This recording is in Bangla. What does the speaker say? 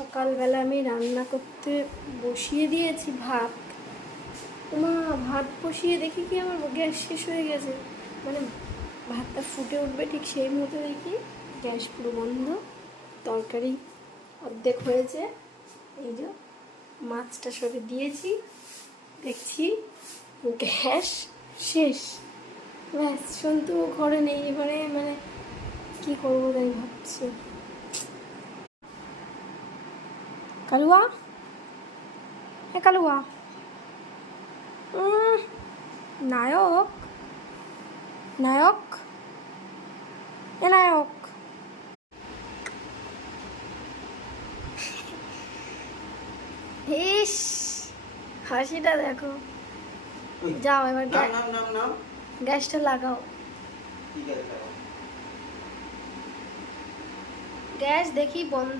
সকালবেলা আমি রান্না করতে বসিয়ে দিয়েছি ভাত। ভাত বসিয়ে দেখি কি আমার গ্যাস শেষ হয়ে গেছে। মানে ভাতটা ফুটে উঠবে ঠিক সেই মুহূর্তে দেখি গ্যাস পুরো বন্ধ। তরকারি অর্ধেক হয়েছে, এই যে মাছটা সরে দিয়েছি, দেখছি গ্যাস শেষ। ব্যাস সন্তু ঘরে নেই, এবারে মানে কী করবো তাই ভাবছি। কালুয়া, হ্যাঁ কালুয়া, নায়ক নায়ক এ নায়ক, ইস হাসিটা দেখো। যাও এবার গ্যাসটা লাগাও। গ্যাস দেখি বন্ধ।